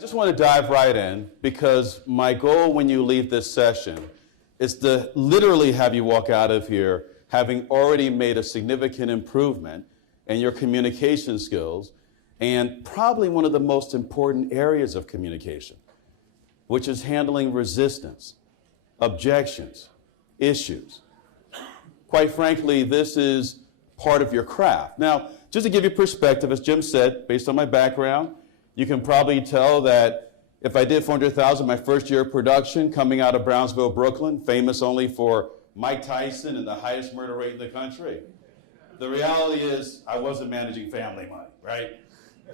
just want to dive right in because my goal when you leave this session is to literally have you walk out of here having already made a significant improvement in your communication skills and probably one of the most important areas of communication, which is handling resistance, objections, issues. Quite frankly, this is part of your craft. Now, just to give you perspective, as Jim said, based on my background, you can probably tell that if I did 400,000 my first year of production coming out of Brownsville, Brooklyn, famous only for Mike Tyson and the highest murder rate in the country, the reality is I wasn't managing family money, right?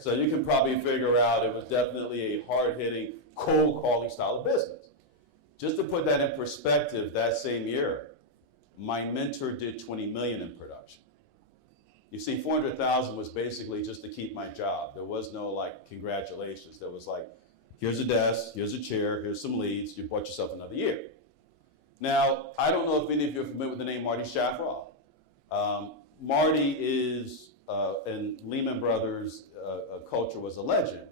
So you can probably figure out it was definitely a hard-hitting, cold-calling style of business. Just to put that in perspective, that same year, my mentor did 20 million in production. You see, 400,000 was basically just to keep my job. There was no like, congratulations. There was like, here's a desk, here's a chair, here's some leads, you bought yourself another year. Now, I don't know if any of you are familiar with the name Marty Shafroth. Marty is, in Lehman Brothers culture, was a legend.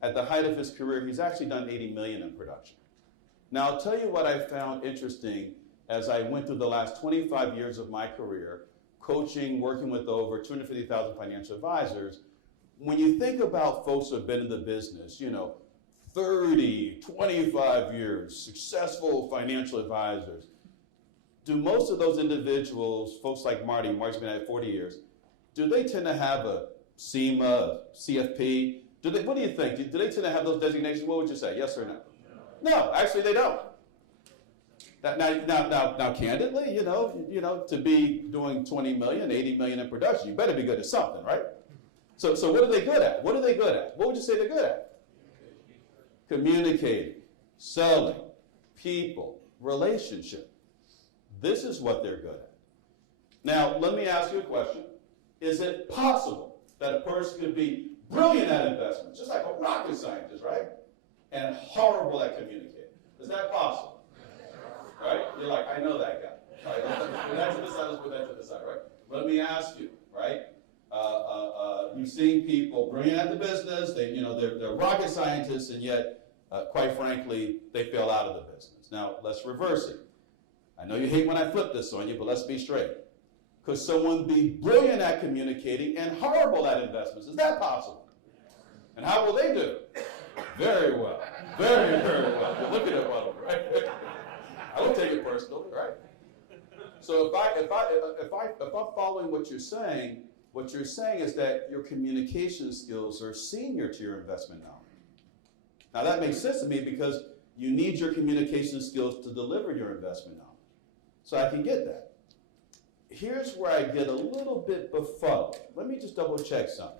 At the height of his career, he's actually done 80 million in production. Now, I'll tell you what I found interesting as I went through the last 25 years of my career, coaching, working with over 250,000 financial advisors. When you think about folks who have been in the business, 30, 25 years, successful financial advisors, do most of those individuals, folks like Marty's been at it 40 years, do they tend to have a SEMA, CFP? What do you think? Do they tend to have those designations? What would you say, yes or no? No, actually they don't. Now, candidly, to be doing 20 million, 80 million in production, you better be good at something, right? So what are they good at? What are they good at? What would you say they're good at? Communicating, selling, people, relationship. This is what they're good at. Now, let me ask you a question. Is it possible that a person could be brilliant at investments, just like a rocket scientist, right? And horrible at communicating? Is that possible? Right? You're like, I know that guy. Right? Put that to the side, let's put that to the side, right? Let me ask you, right? You've seen people brilliant at the business, they're rocket scientists, and yet, quite frankly, they fail out of the business. Now, let's reverse it. I know you hate when I flip this on you, but let's be straight. Could someone be brilliant at communicating and horrible at investments? Is that possible? And how will they do? Very well. Very, very well. You're looking at one of them, right? I don't take it personally, right? So if I'm following what you're saying is that your communication skills are senior to your investment knowledge. Now that makes sense to me because you need your communication skills to deliver your investment knowledge. So I can get that. Here's where I get a little bit befuddled. Let me just double check something.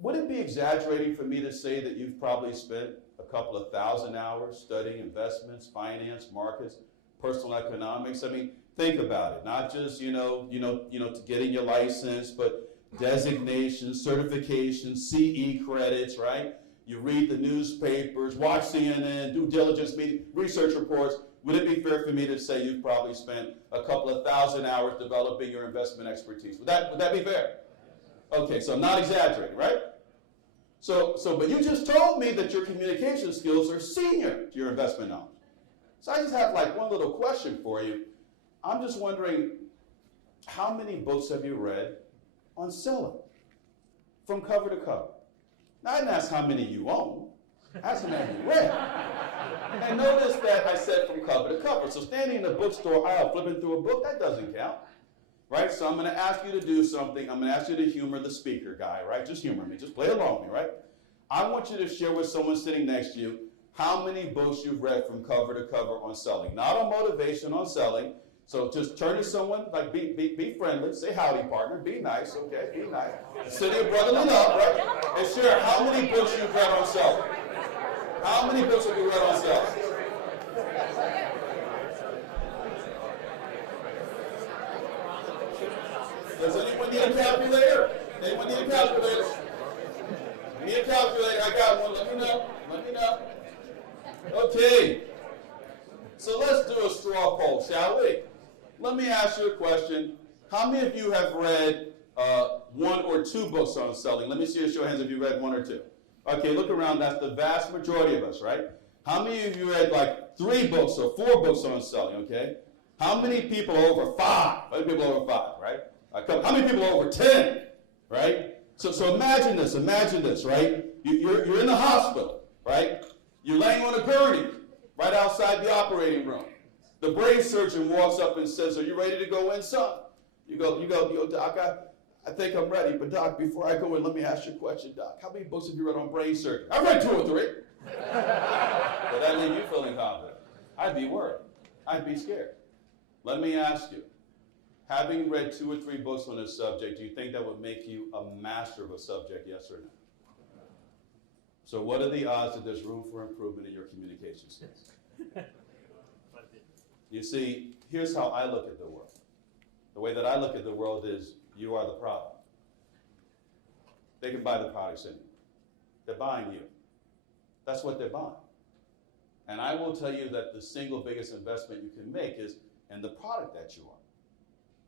Would it be exaggerating for me to say that you've probably spent a couple of thousand hours studying investments, finance, markets, personal economics? I mean, think about it. Not just, to getting your license, but designations, certifications, CE credits, right? You read the newspapers, watch CNN, due diligence meetings, research reports. Would it be fair for me to say you've probably spent a couple of thousand hours developing your investment expertise? Would that be fair? Okay, so I'm not exaggerating, right? But you just told me that your communication skills are senior to your investment knowledge. So I just have like one little question for you. I'm just wondering, how many books have you read on selling from cover to cover? Now, I didn't ask how many you own. I asked how many you read. And notice that I said from cover to cover. So standing in the bookstore aisle flipping through a book, that doesn't count. Right? So I'm going to ask you to do something. I'm going to ask you to humor the speaker guy, right? Just humor me. Just play along with me, right? I want you to share with someone sitting next to you how many books you've read from cover to cover on selling. Not on motivation, on selling. So just turn to someone, like be friendly. Say howdy, partner. Be nice, okay? Be nice. Sit here brotherly love, right? And share how many books you've read on selling. How many books have you read on selling? Does anyone need a calculator? Anyone need a calculator? You need a calculator? I got one. Let me know. Okay. So let's do a straw poll, shall we? Let me ask you a question. How many of you have read one or two books on selling? Let me see a show of hands if you read one or two. Okay, look around, that's the vast majority of us, right? How many of you read like 3 books or 4 books on selling, okay? How many people are over 5? How many people are over 5, right? How many people are over 10, right? So imagine this, right? You're in the hospital, right? You're laying on a gurney right outside the operating room. The brain surgeon walks up and says, "Are you ready to go in, son?" You go, "Doc, I think I'm ready, but Doc, before I go in, let me ask you a question, Doc. How many books have you read on brain surgery?" "I've read 2 or 3. Would that leave you feeling confident? I'd be worried. I'd be scared. Let me ask you, having read 2 or 3 books on this subject, do you think that would make you a master of a subject, yes or no? So what are the odds that there's room for improvement in your communication skills? You see, here's how I look at the world. The way that I look at the world is, you are the product. They can buy the products in you. They're buying you. That's what they're buying. And I will tell you that the single biggest investment you can make is in the product that you are.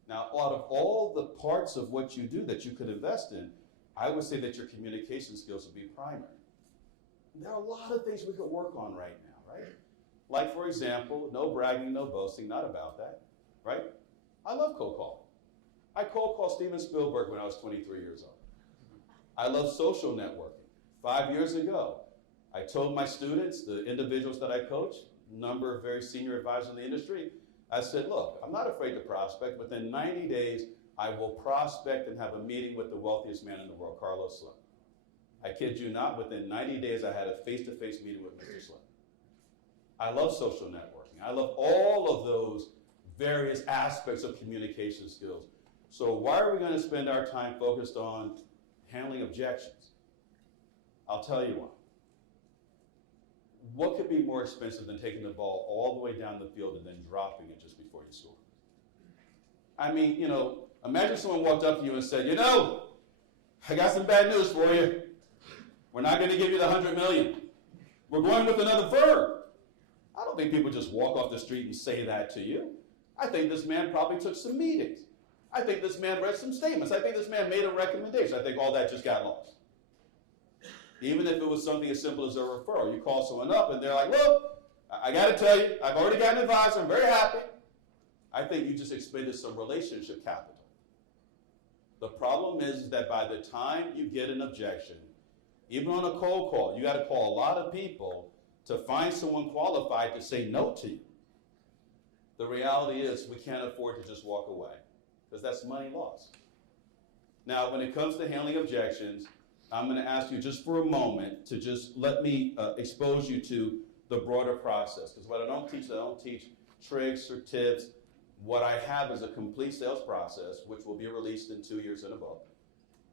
Now, out of all the parts of what you do that you could invest in, I would say that your communication skills would be primary. There are a lot of things we could work on right now, right? Like, for example, no bragging, no boasting, not about that, right? I love cold calling. I cold called Steven Spielberg when I was 23 years old. I love social networking. 5 years ago, I told my students, the individuals that I coach, a number of very senior advisors in the industry, I said, look, I'm not afraid to prospect. Within 90 days, I will prospect and have a meeting with the wealthiest man in the world, Carlos Slim. I kid you not, within 90 days, I had a face-to-face meeting with Mr. Slim. I love social networking. I love all of those various aspects of communication skills. So why are we going to spend our time focused on handling objections? I'll tell you why. What could be more expensive than taking the ball all the way down the field and then dropping it just before you score? I mean, imagine someone walked up to you and said, I got some bad news for you. We're not going to give you the $100 million. We're going with another firm. I don't think people just walk off the street and say that to you. I think this man probably took some meetings. I think this man read some statements. I think this man made a recommendation. I think all that just got lost. Even if it was something as simple as a referral. You call someone up and they're like, look, I got to tell you, I've already got an advisor. I'm very happy. I think you just expended some relationship capital. The problem is that by the time you get an objection, even on a cold call, you got to call a lot of people to find someone qualified to say no to you. The reality is we can't afford to just walk away because that's money lost. Now, when it comes to handling objections, I'm going to ask you just for a moment to just let me expose you to the broader process. Because what I don't teach tricks or tips. What I have is a complete sales process, which will be released in 2 years in a book.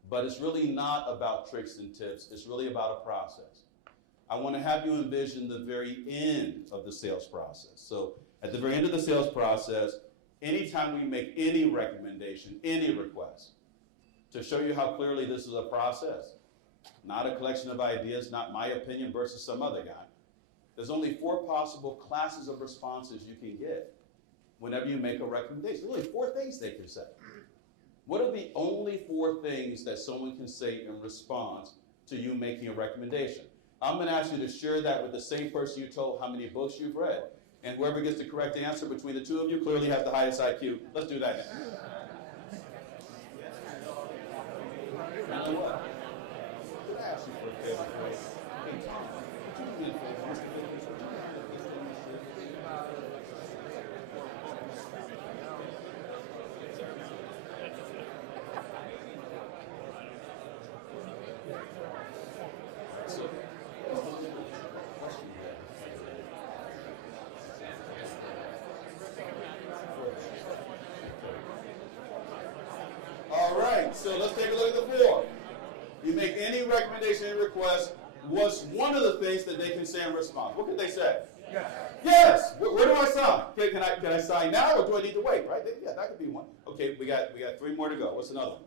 But it's really not about tricks and tips. It's really about a process. I want to have you envision the very end of the sales process. So at the very end of the sales process, anytime we make any recommendation, any request, to show you how clearly this is a process, not a collection of ideas, not my opinion versus some other guy. There's only 4 possible classes of responses you can get whenever you make a recommendation. There's only 4 things they can say. What are the only 4 things that someone can say in response to you making a recommendation? I'm going to ask you to share that with the same person you told how many books you've read. And whoever gets the correct answer between the 2 of you clearly has the highest IQ. Let's do that now. Now what? Could I ask you for a favor, please? Hey, Tom, could you do me a favor? Mr. Phillips? All right, so let's take a look at the 4. You make any recommendation, any request. What's one of the things that they can say in response? What could they say? Yes. Yes. Where do I sign? Okay, can I sign now or do I need to wait? Right? Yeah, that could be one. Okay, we got 3 more to go. What's another one?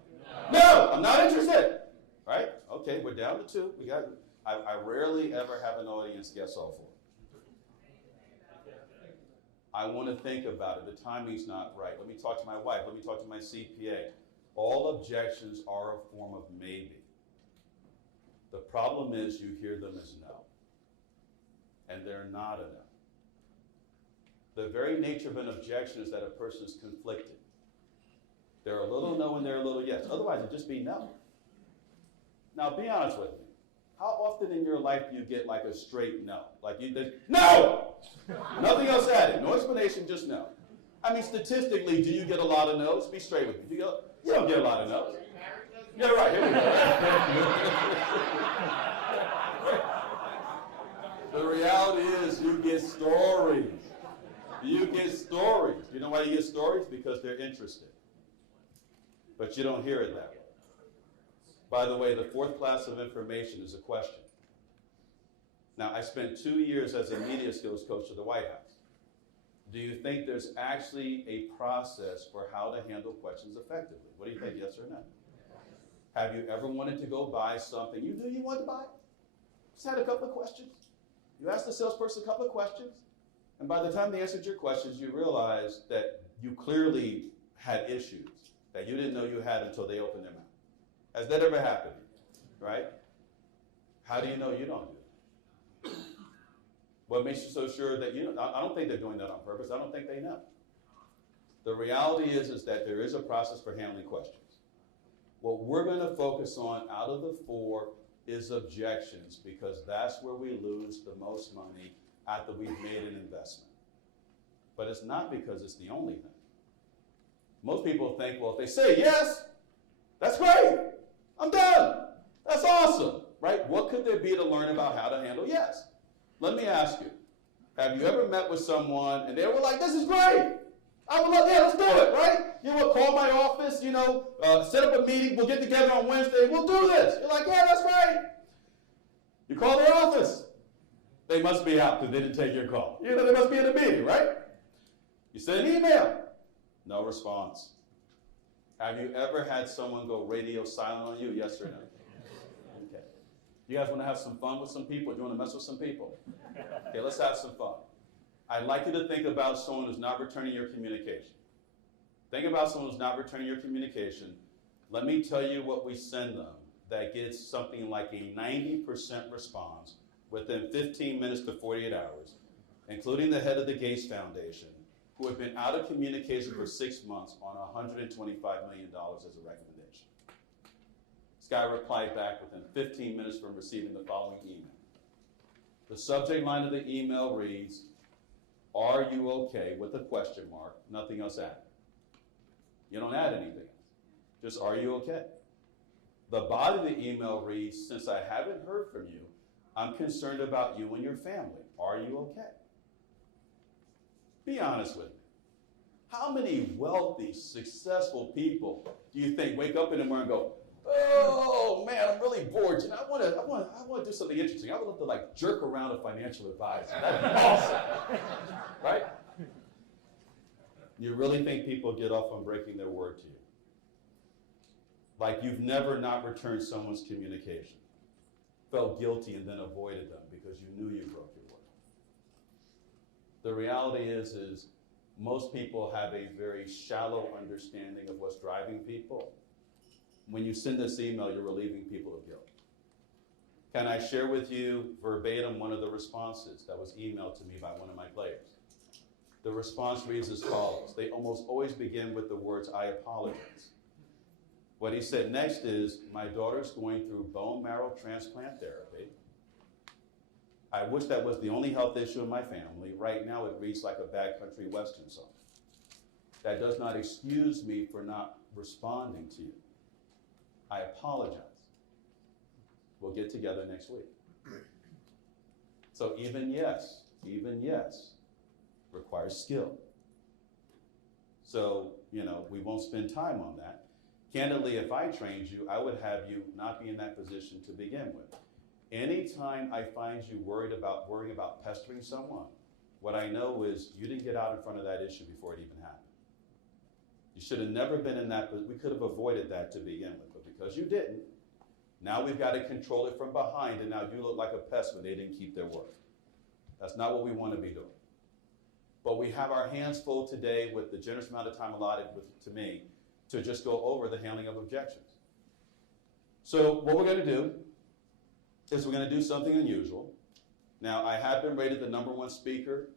No, I'm not interested. Right? Okay, we're down to 2. I rarely ever have an audience guess all 4. I want to think about it. The timing's not right. Let me talk to my wife. Let me talk to my CPA. All objections are a form of maybe. The problem is you hear them as no, and they're not a no. The very nature of an objection is that a person is conflicted. They're a little no and they're a little yes. Otherwise, it'd just be no. Now, be honest with me. How often in your life do you get like a straight no? Like no! Nothing else added. No explanation, just no. I mean, statistically, do you get a lot of no's? Be straight with me. You don't get a lot of no's. Yeah, right. Here we go. The reality is you get stories. You get stories. You know why you get stories? Because they're interested. But you don't hear it that way. By the way, the fourth class of information is a question. Now, I spent 2 years as a media skills coach at the White House. Do you think there's actually a process for how to handle questions effectively? What do you think, yes or no? Have you ever wanted to go buy something you knew you wanted to buy? Just had a couple of questions. You asked the salesperson a couple of questions, and by the time they answered your questions, you realized that you clearly had issues that you didn't know you had until they opened their mouth. Has that ever happened? Right? How do you know you don't do it? What makes you so sure that you don't? I don't think they're doing that on purpose. I don't think they know. The reality is that there is a process for handling questions. What we're going to focus on out of the 4 is objections, because that's where we lose the most money after we've made an investment. But it's not because it's the only thing. Most people think, well, if they say yes, that's great. I'm done. That's awesome, right? What could there be to learn about how to handle yes? Let me ask you, have you ever met with someone and they were like, this is great. I would love, yeah, let's do it, right? You know, call my office, set up a meeting, we'll get together on Wednesday, we'll do this. You're like, yeah, that's right. You call their office. They must be out because they didn't take your call. They must be in a meeting, right? You send an email. No response. Have you ever had someone go radio silent on you? Yes or no? Okay. You guys want to have some fun with some people? Do you want to mess with some people? Okay, let's have some fun. I'd like you to think about someone who's not returning your communication. Think about someone who's not returning your communication. Let me tell you what we send them that gets something like a 90% response within 15 minutes to 48 hours, including the head of the Gates Foundation, who had been out of communication for 6 months on $125 million as a recommendation. This guy replied back within 15 minutes from receiving the following email. The subject line of the email reads, "Are you okay?" with a question mark, nothing else added. You don't add anything else. Just, "Are you okay?" The body of the email reads, "Since I haven't heard from you, I'm concerned about you and your family. Are you okay?" Be honest with me. How many wealthy, successful people do you think wake up in the morning and go, "Oh man, I'm really bored. I want to do something interesting. I would love to like jerk around a financial advisor. That'd be awesome." Right? You really think people get off on breaking their word to you? Like you've never not returned someone's communication, felt guilty and then avoided them because you knew you broke your word. The reality is most people have a very shallow understanding of what's driving people. When you send this email, you're relieving people of guilt. Can I share with you verbatim one of the responses that was emailed to me by one of my players? The response reads as follows. They almost always begin with the words, "I apologize." What he said next is, "My daughter's going through bone marrow transplant therapy. I wish that was the only health issue in my family. Right now it reads like a bad country western song. That does not excuse me for not responding to you. I apologize. We'll get together next week." So even yes requires skill. So, we won't spend time on that. Candidly, if I trained you, I would have you not be in that position to begin with. Anytime I find you worrying about pestering someone, what I know is you didn't get out in front of that issue before it even happened. You should have never been in that, but we could have avoided that to begin with, but because you didn't, now we've got to control it from behind, and now you look like a pest when they didn't keep their word. That's not what we want to be doing. But we have our hands full today with the generous amount of time allotted to me to just go over the handling of objections. So what we're going to do is we're going to do something unusual. Now, I have been rated the #1 speaker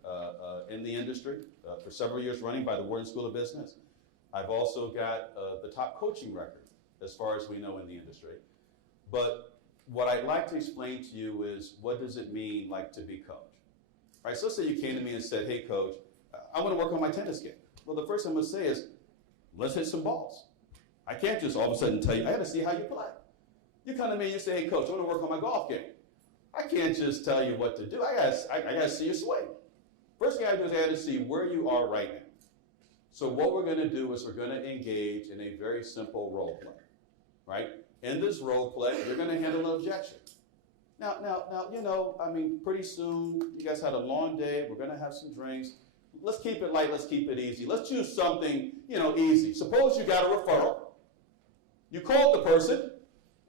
in the industry for several years running by the Wharton School of Business. I've also got the top coaching record, as far as we know, in the industry. But what I'd like to explain to you is, what does it mean like to be coach? All right, so let's say you came to me and said, hey, coach, I want to work on my tennis game. Well, the first thing I'm going to say is, let's hit some balls. I can't just all of a sudden tell you, I got to see how you play. You come to me and you say, hey, coach, I want to work on my golf game. I can't just tell you what to do. I got to see your swing. First thing I do is I got to see where you are right now. So what we're going to do is we're going to engage in a very simple role play, right? In this role play, you're going to handle an objection. Now, you know, I mean, pretty soon, you guys had a long day. We're going to have some drinks. Let's keep it light. Let's keep it easy. Let's choose something, you know, easy. Suppose you got a referral. You called the person,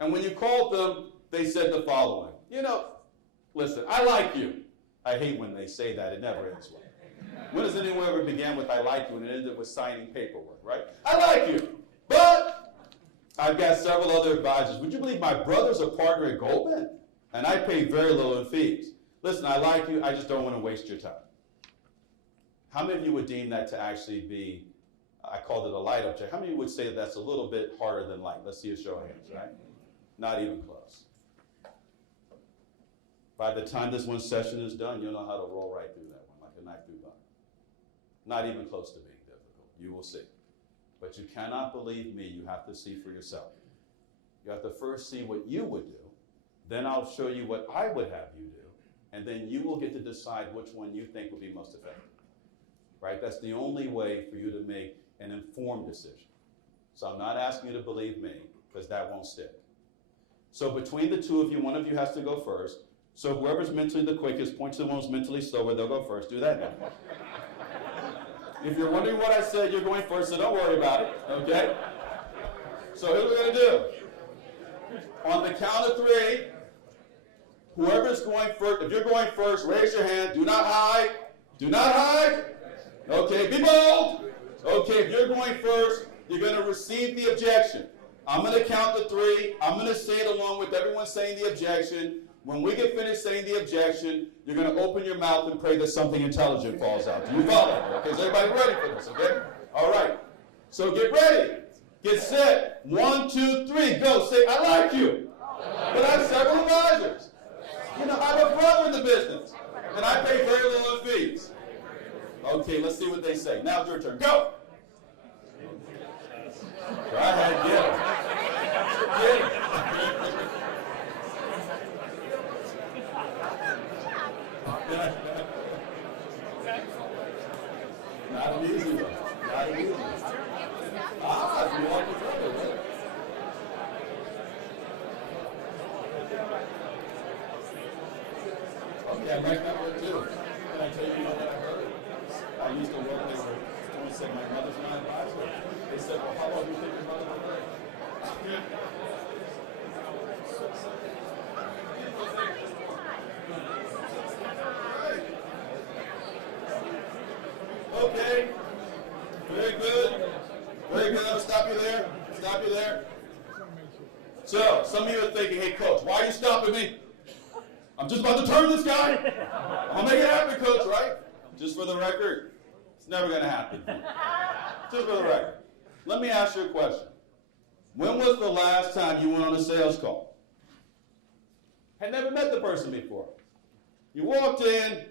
and when you called them, they said the following. You know, listen, I like you. I hate when they say that. It never ends well. When has anyone ever began with I like you and it ended with signing paperwork, right? I like you, but I've got several other advisors. Would you believe my brother's a partner at Goldman? And I pay very little in fees. Listen, I like you. I just don't want to waste your time. How many of you would deem that to actually be, I called it a light objection. How many would say that that's a little bit harder than light? Let's see a show of hands, right? Not even close. By the time this one session is done, you'll know how to roll right through that one, like a knife through butter. Not even close to being difficult. You will see. But you cannot believe me. You have to see for yourself. You have to first see what you would do. Then I'll show you what I would have you do. And then you will get to decide which one you think would be most effective. Right? That's the only way for you to make an informed decision. So I'm not asking you to believe me, because that won't stick. So between the two of you, one of you has to go first. So whoever's mentally the quickest, point to the one who's mentally slower, they'll go first. Do that now. If you're wondering what I said, you're going first, so don't worry about it, okay? So here's what we're going to do. On the count of 3, whoever's going first, if you're going first, raise your hand. Do not hide. Do not hide. Okay, be bold. Okay, if you're going first, you're going to receive the objection. I'm going to count to 3. I'm going to say it along with everyone saying the objection. When we get finished saying the objection, you're going to open your mouth and pray that something intelligent falls out. Do you follow? Okay, is everybody ready for this, okay? All right. So get ready. Get set. 1, 2, 3, go. Say, I like you. But I have several advisors. You know, I have a brother in the business. And I pay very little in fees. Okay, let's see what they say. Now it's your turn. Go. Go ahead, get it. Get it. Not an easy one. Not an easy one. You want to try it, right? Okay, I like that one too. Can I tell you what I heard? I used to work there. Someone said my mother's my advisor. They said, well, how long do you think your mother will live? Okay. Very good. Very good. I'll stop you there. Stop you there. So, some of you are thinking, hey, coach, why are you stopping me? I'm just about to turn this guy. I'm going to make it happen, coach, right? Just for the record, it's never going to happen. Just for the record. Let me ask you a question. When was the last time you went on a sales call? Had never met the person before. You walked in.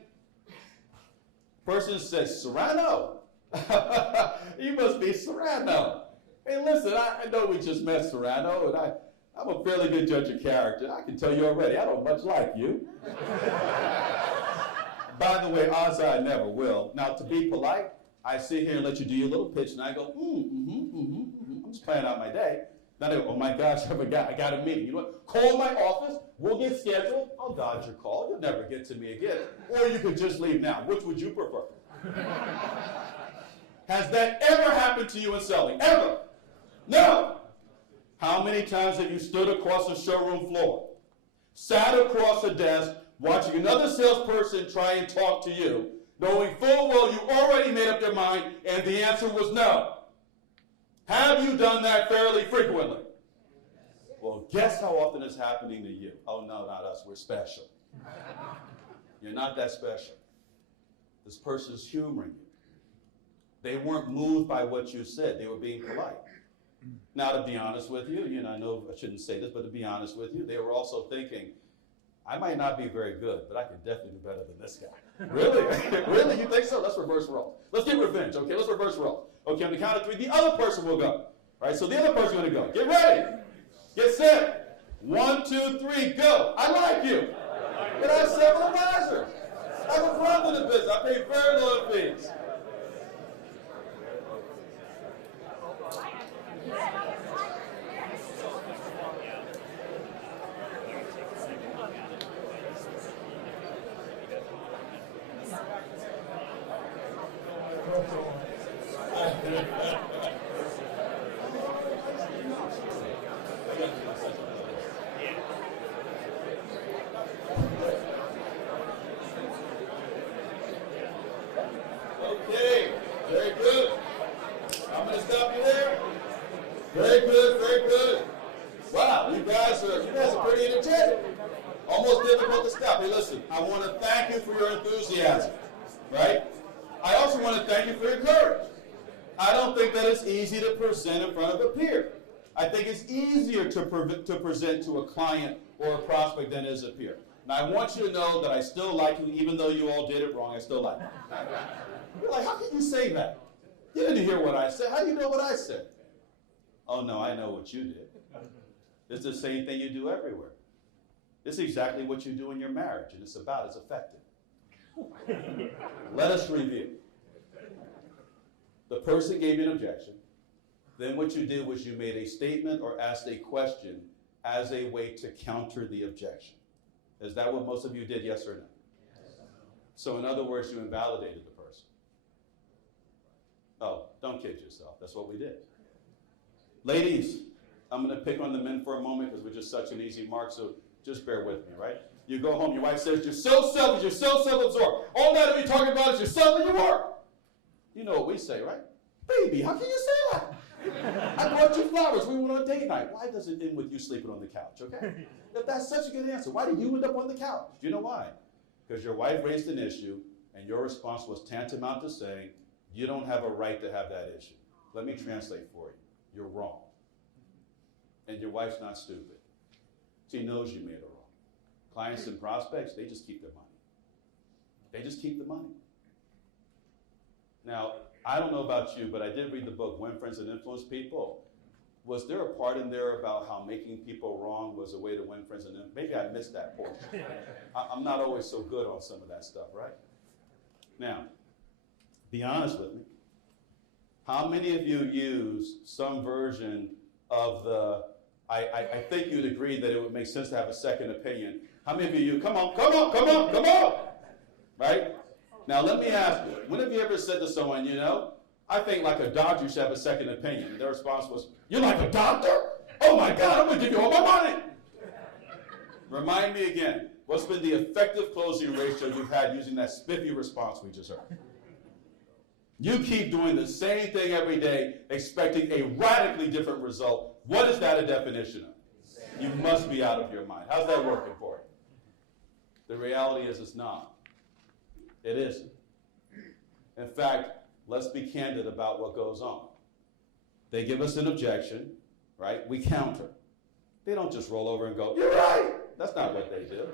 Person says, Sarano. You must be Sarano. Hey, listen, I know we just met Sarano, and I'm a fairly good judge of character. I can tell you already, I don't much like you. By the way, odds are I never will. Now, to be polite, I sit here and let you do your little pitch, and I go, I'm just planning out my day. Then I go, oh my gosh, I got a meeting. You know what? Call my office. We'll get scheduled. I'll dodge your call. You'll never get to me again. Or you could just leave now. Which would you prefer? Has that ever happened to you in selling? Ever? No. How many times have you stood across a showroom floor, sat across a desk, watching another salesperson try and talk to you, knowing full well you already made up your mind, and the answer was no? Have you done that fairly frequently? Well, guess how often it's happening to you? Oh, no, not us. We're special. You're not that special. This person's humoring you. They weren't moved by what you said. They were being polite. Now, to be honest with you, I know I shouldn't say this, but to be honest with you, they were also thinking, I might not be very good, but I can definitely do better than this guy. Really? Really? You think so? Let's reverse role. Let's get revenge, okay? Let's reverse role. Okay, on the count of 3, the other person will go. Right? So the other person's going to go. Get ready. Get set. 1, 2, 3, go. I like you. But I have several advisors. I have a brother in the business. I pay very low fees. Okay, very good. I'm going to stop you there. Very good, very good. Wow, you guys are pretty energetic. Almost difficult to stop. Hey, listen, I want to thank you for your enthusiasm, right? I also want to thank you for your courage. I don't think that it's easy to present in front of a peer. I think it's easier to present to a client or a prospect than it is a peer. And I want you to know that I still like you, even though you all did it wrong, I still like you. You're like, how can you say that? You didn't hear what I said. How do you know what I said? Oh, no, I know what you did. It's the same thing you do everywhere. It's exactly what you do in your marriage, and it's about as effective. Let us review. The person gave you an objection. Then what you did was you made a statement or asked a question as a way to counter the objection. Is that what most of you did, yes or no? So in other words, you invalidated the person. Oh, don't kid yourself. That's what we did. Ladies, I'm going to pick on the men for a moment because we're just such an easy mark, so just bear with me, right? You go home, your wife says, you're so selfish, you're so self-absorbed. All that you're talking about is yourself and your work. You know what we say, right? Baby, how can you say that? I brought you flowers. We went on date night. Why does it end with you sleeping on the couch, okay? If that's such a good answer, why did you end up on the couch? Do you know why? Because your wife raised an issue, and your response was tantamount to saying, you don't have a right to have that issue. Let me translate for you. You're wrong. And your wife's not stupid. She knows you made her wrong. Clients and prospects, they just keep their money. They just keep the money. Now, I don't know about you, but I did read the book, Win Friends and Influence People. Was there a part in there about how making people wrong was a way to win friends and influence? Maybe I missed that portion. I'm not always so good on some of that stuff, right? Now, be honest with me. How many of you use some version of the, I think you'd agree that it would make sense to have a second opinion. How many of you, come on, right? Now, let me ask you, when have you ever said to someone, I think like a doctor, you should have a second opinion. And their response was, you're like a doctor? Oh my God, I'm going to give you all my money. Remind me again, what's been the effective closing ratio you've had using that spiffy response we just heard? You keep doing the same thing every day, expecting a radically different result. What is that a definition of? You must be out of your mind. How's that working for you? The reality is it's not. It isn't. In fact, let's be candid about what goes on. They give us an objection, right? We counter. They don't just roll over and go, you're right. That's not what they do.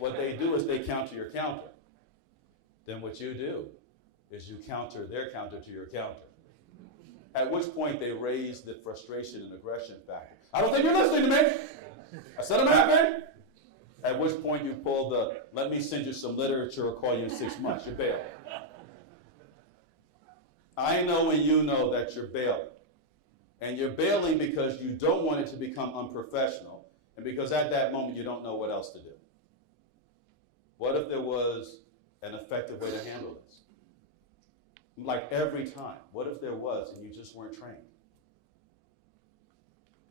What they do is they counter your counter. Then what you do is you counter their counter to your counter. At which point they raise the frustration and aggression factor. I don't think you're listening to me. I said I'm happy. At which point you pull the, let me send you some literature or call you in 6 months. You're bailed. I know and you know that you're bailing. And you're bailing because you don't want it to become unprofessional, and because at that moment you don't know what else to do. What if there was an effective way to handle this? Like every time, what if there was and you just weren't trained?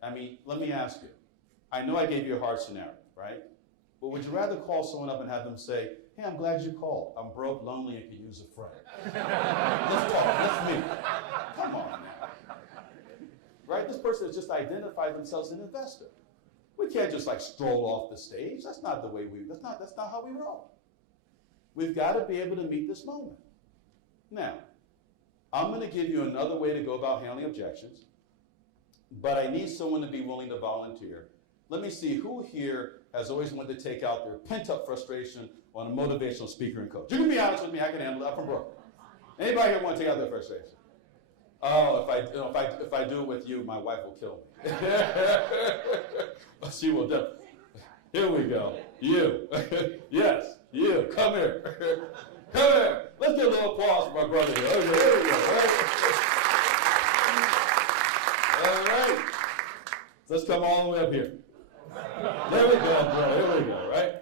I mean, let me ask you. I know I gave you a hard scenario, right? But would you rather call someone up and have them say, hey, I'm glad you called. I'm broke, lonely, and could use a friend. Let's talk. Let's meet. Come on now. Right? This person has just identified themselves as an investor. We can't just like stroll off the stage. That's not the way that's not how we roll. We've got to be able to meet this moment. Now, I'm going to give you another way to go about handling objections, but I need someone to be willing to volunteer. Let me see, who here has always wanted to take out their pent-up frustration on a motivational speaker and coach? You can be honest with me, I can handle it. I'm from Brooklyn. Anybody here want to take out their frustration? Oh, if I do it with you, my wife will kill me. She will definitely. Here we go. You. Yes, you. Come here. Come here. Let's get a little applause for my brother here. Okay, here we go. All right. Let's come all the way up here. There we go, bro. Here we go, right?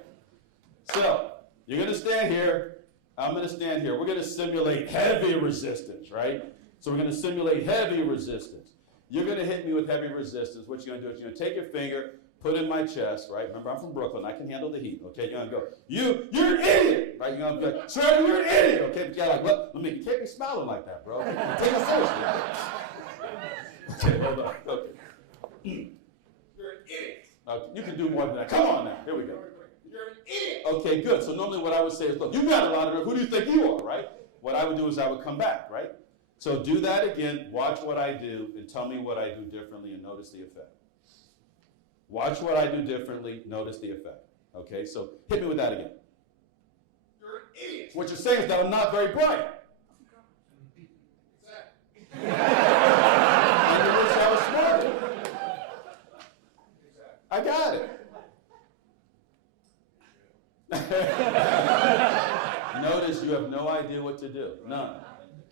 So, you're going to stand here. I'm going to stand here. We're going to simulate heavy resistance, right? So we're going to simulate heavy resistance. You're going to hit me with heavy resistance. What you're going to do is you're going to take your finger, put it in my chest, right? Remember, I'm from Brooklyn. I can handle the heat, okay? You're going to go, you're an idiot, right? You're going to be like, Sarano, you're an idiot, okay? But you got like, look, you can't be smiling like that, bro. Take it seriously. Okay, hold on. Okay. You're an idiot. Okay, you can do more than that. Come on now. Here we go. You're an idiot. Okay, good. So normally what I would say is, look, you got a lot of nerve. Who do you think you are, right? What I would do is I would come back, right? So do that again. Watch what I do and tell me what I do differently and notice the effect. Watch what I do differently, notice the effect. Okay, so hit me with that again. You're an idiot. What you're saying is that I'm not very bright. Exactly. And you wish I was smarter. I got it. Notice you have no idea what to do. None.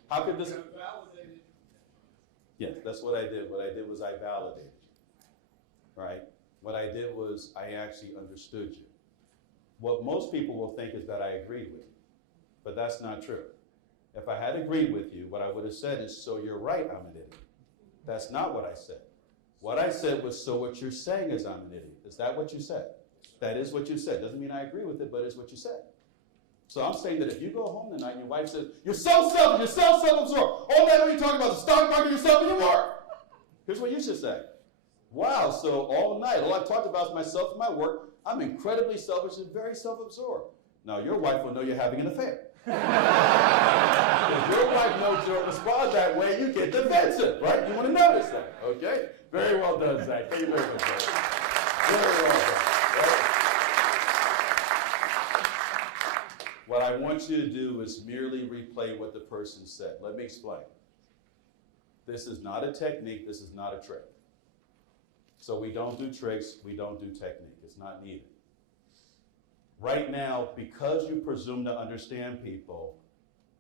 How could this? Yes, that's what I did. What I did was I validated you. Right? What I did was I actually understood you. What most people will think is that I agreed with you. But that's not true. If I had agreed with you, what I would have said is, so you're right, I'm an idiot. That's not what I said. What I said was, so what you're saying is I'm an idiot. Is that what you said? That is what you said. Doesn't mean I agree with it, but it's what you said. So I'm saying that if you go home tonight and your wife says, you're so selfish, you're so self-absorbed, all that when you talk about the stock market, yourself and your work. Here's what you should say. Wow, so all night, all I've talked about is myself and my work. I'm incredibly selfish and very self-absorbed. Now, your wife will know you're having an affair. If your wife knows you'll respond that way, you get defensive, right? You want to notice that, okay? Very well done, Zach. Thank you very much, Zach. Very well done. Right? What I want you to do is merely replay what the person said. Let me explain. This is not a technique. This is not a trick. So we don't do tricks. We don't do technique. It's not needed. Right now, because you presume to understand people,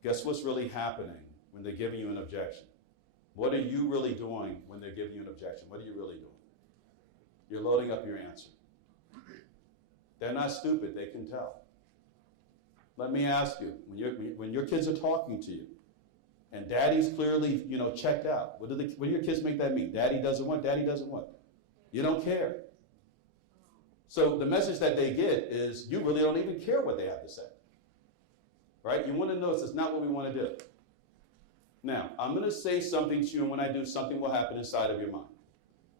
guess what's really happening when they're giving you an objection? What are you really doing when they're giving you an objection? What are you really doing? You're loading up your answer. They're not stupid. They can tell. Let me ask you, when your kids are talking to you, and daddy's clearly, checked out, what do your kids make that mean? Daddy doesn't want, daddy doesn't want. You don't care. So the message that they get is you really don't even care what they have to say. Right? You want to know it's not what we want to do. Now, I'm going to say something to you, and when I do, something will happen inside of your mind.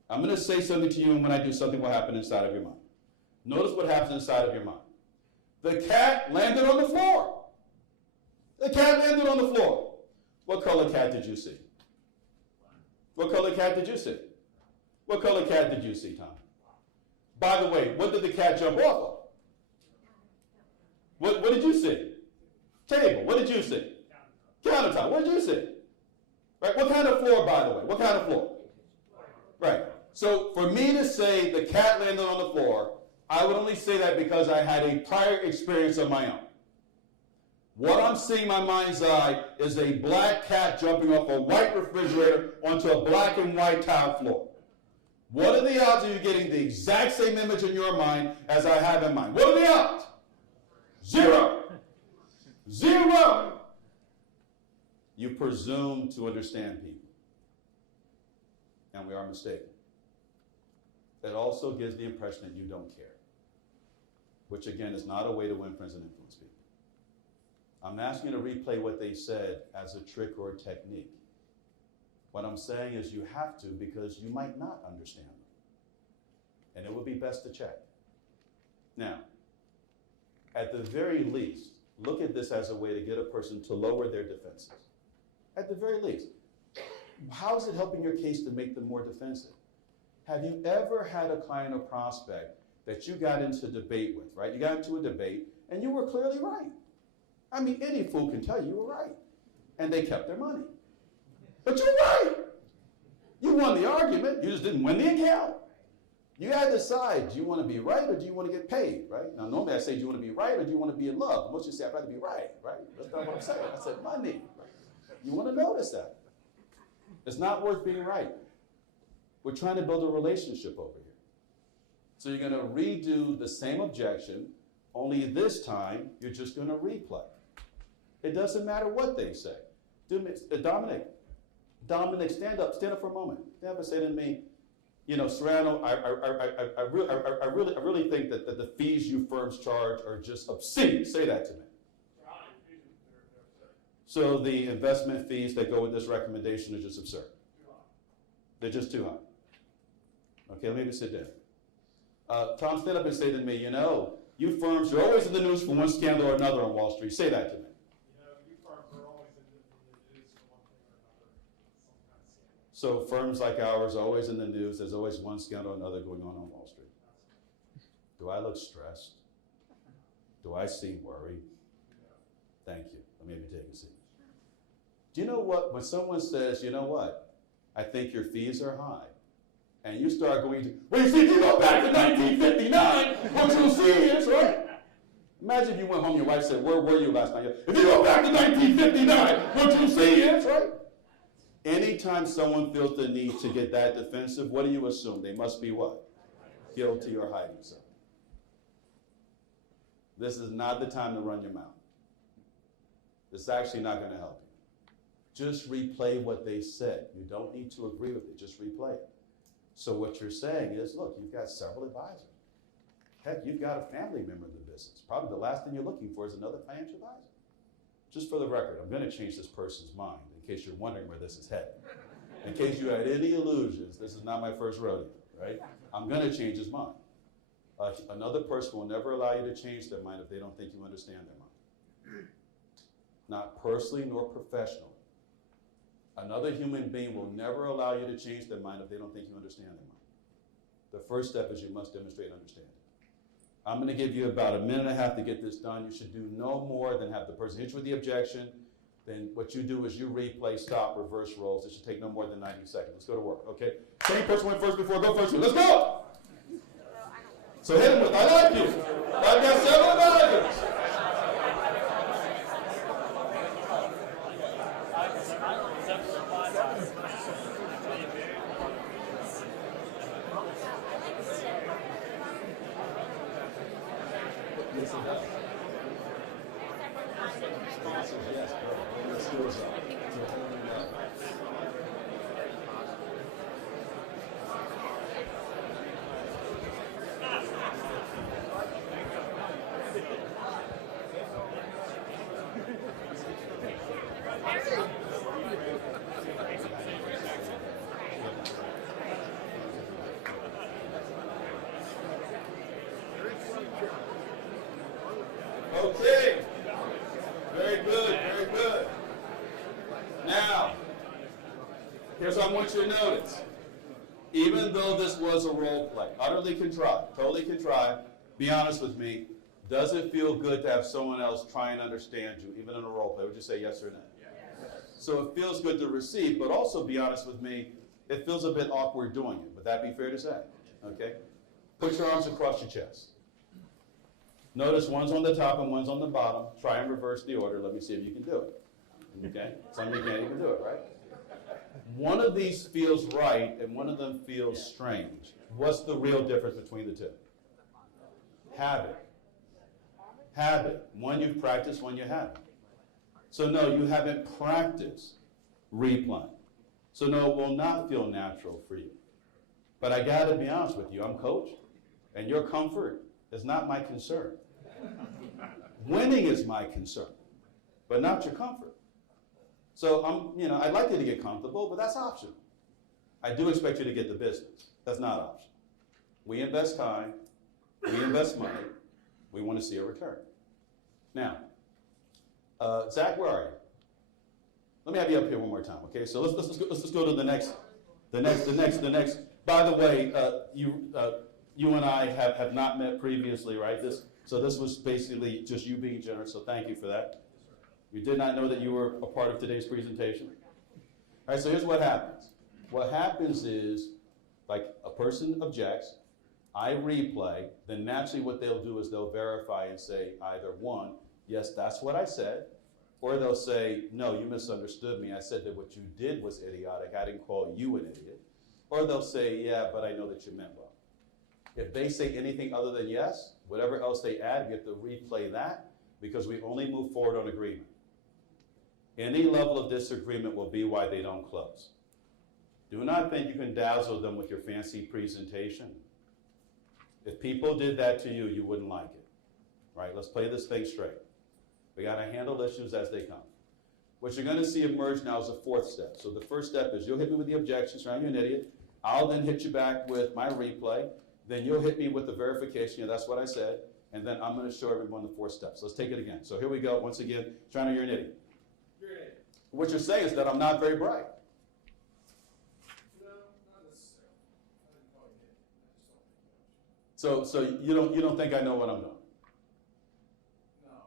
I'm going to say something to you, and when I do, something will happen inside of your mind. Notice what happens inside of your mind. The cat landed on the floor. The cat landed on the floor. What color cat did you see? What color cat did you see? What color cat did you see, Tom? By the way, what did the cat jump off of? What did you see? Table. What did you see? Countertop. What did you see? Right? What kind of floor, by the way? What kind of floor? Right. So for me to say the cat landed on the floor, I would only say that because I had a prior experience of my own. What I'm seeing in my mind's eye is a black cat jumping off a white refrigerator onto a black and white tile floor. What are the odds of you getting the exact same image in your mind as I have in mind? What are the odds? 0. 0. You presume to understand people. And we are mistaken. That also gives the impression that you don't care. Which again is not a way to win friends and influence people. I'm asking you to replay what they said as a trick or a technique. What I'm saying is you have to because you might not understand them. and it would be best to check. Now, at the very least, look at this as a way to get a person to lower their defenses. At the very least. How is it helping your case to make them more defensive? Have you ever had a client or prospect that you got into a debate with, right? You got into a debate and you were clearly right. I mean, any fool can tell you were right. And they kept their money. But you're right. You won the argument, you just didn't win the account. You had to decide, do you want to be right or do you want to get paid, right? Now, normally I say, do you want to be right or do you want to be in love? Most of you say, I'd rather be right, right? That's not what I'm saying. I said, money. You want to notice that. It's not worth being right. We're trying to build a relationship over here. So you're going to redo the same objection, only this time you're just going to replay. It doesn't matter what they say. Dominic, stand up for a moment. Stand up and say to me, you know, Sarano, I really think that the fees you firms charge are just obscene. Say that to me. So the investment fees that go with this recommendation are just absurd. They're just too high. Okay, let me sit down. Tom, stand up and say to me, you know, you firms are always in the news for one scandal or another on Wall Street. Say that to me. You know, you firms are always in the news for one thing or another, some kind of scandal. So firms like ours are always in the news. There's always one scandal or another going on Wall Street. Do I look stressed? Do I seem worried? Thank you. Let me have you take a seat. Do you know what? When someone says, you know what? I think your fees are high. And you start going to, well, you see, if you go back to 1959, what you'll see is, right? Imagine if you went home, your wife said, where were you last night? If you go back to 1959, what you'll see is, right? Anytime someone feels the need to get that defensive, what do you assume? They must be what? Guilty or hiding something. This is not the time to run your mouth. This is actually not going to help you. Just replay what they said. You don't need to agree with it. Just replay it. So what you're saying is, look, you've got several advisors. Heck, you've got a family member in the business. Probably the last thing you're looking for is another financial advisor. Just for the record, I'm going to change this person's mind in case you're wondering where this is headed. In case you had any illusions, this is not my first rodeo, right? I'm going to change his mind. Another person will never allow you to change their mind if they don't think you understand their mind. Not personally nor professionally. Another human being will never allow you to change their mind if they don't think you understand their mind. The first step is you must demonstrate understanding. I'm going to give you about a minute and a half to get this done. You should do no more than have the person hit you with the objection. Then what you do is you replay, stop, reverse roles. It should take no more than 90 seconds. Let's go to work, okay? Same person went first before. Go first. Let's go! So hit him with, I like you. I've got several advisors. Yes, it does. Sponsors, yes, bro. Let's do it. Okay. Very good, very good. Now, here's what I want you to notice. Even though this was a role play, utterly contrived, totally contrived, be honest with me, does it feel good to have someone else try and understand you, even in a role play? Would you say yes or no? Yes. So it feels good to receive, but also be honest with me, it feels a bit awkward doing it. Would that be fair to say? Okay? Put your arms across your chest. Notice one's on the top and one's on the bottom. Try and reverse the order. Let me see if you can do it. Okay? Some of you can't even do it, right? One of these feels right and one of them feels strange. What's the real difference between the two? Habit. Habit. One you've practiced, one you haven't. So no, you haven't practiced replaying. So no, it will not feel natural for you. But I got to be honest with you. I'm coach, and your comfort is not my concern. Winning is my concern, but not your comfort. So I'd like you to get comfortable, but that's optional. I do expect you to get the business. That's not optional. We invest time, we invest money, we want to see a return. Now, Zach, where are you? Let me have you up here one more time, okay? So let's go to the next. By the way, you and I have not met previously, right? So this was basically just you being generous, so thank you for that. We did not know that you were a part of today's presentation. All right, so here's what happens. What happens is, like, a person objects, I replay, then naturally what they'll do is they'll verify and say either one, yes, that's what I said, or they'll say, no, you misunderstood me. I said that what you did was idiotic. I didn't call you an idiot. Or they'll say, yeah, but I know that you meant well. If they say anything other than yes, whatever else they add, you have to replay that, because we only move forward on agreement. Any level of disagreement will be why they don't close. Do not think you can dazzle them with your fancy presentation. If people did that to you, you wouldn't like it. Right? Let's play this thing straight. We got to handle issues as they come. What you're going to see emerge now is a fourth step. So the first step is you'll hit me with the objections, right? You're an idiot. I'll then hit you back with my replay. Then you'll hit me with the verification. Yeah, that's what I said. And then I'm going to show everyone the four steps. Let's take it again. So here we go. Once again, Sarano, you're an idiot. You're an idiot. What you're saying is that I'm not very bright. No, not necessarily. I didn't call you idiot. I just don't think you know. So you don't think I know what I'm doing? No,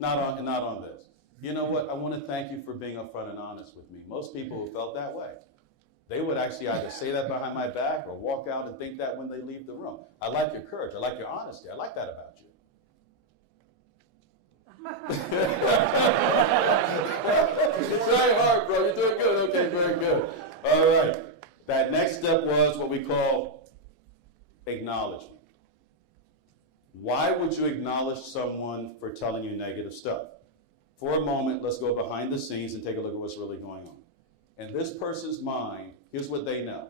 Not on this. You know what? I want to thank you for being upfront and honest with me. Most people who felt that way, they would actually either say that behind my back or walk out and think that when they leave the room. I like your courage. I like your honesty. I like that about you. Try hard, bro. You're doing good. Okay, very good. All right. That next step was what we call acknowledgement. Why would you acknowledge someone for telling you negative stuff? For a moment, let's go behind the scenes and take a look at what's really going on. In this person's mind, here's what they know.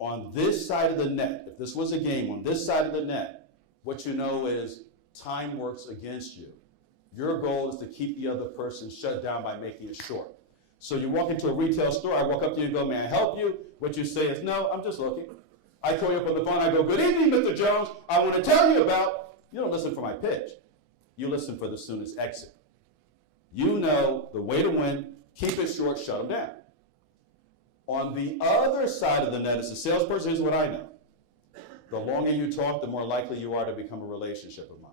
On this side of the net, if this was a game, on this side of the net, what you know is time works against you. Your goal is to keep the other person shut down by making it short. So you walk into a retail store, I walk up to you and go, may I help you? What you say is, no, I'm just looking. I call you up on the phone, I go, good evening, Mr. Jones. I want to tell you about, you don't listen for my pitch. You listen for the soonest exit. You know the way to win, keep it short, shut them down. On the other side of the net, as a salesperson, here's what I know. The longer you talk, the more likely you are to become a relationship of mine.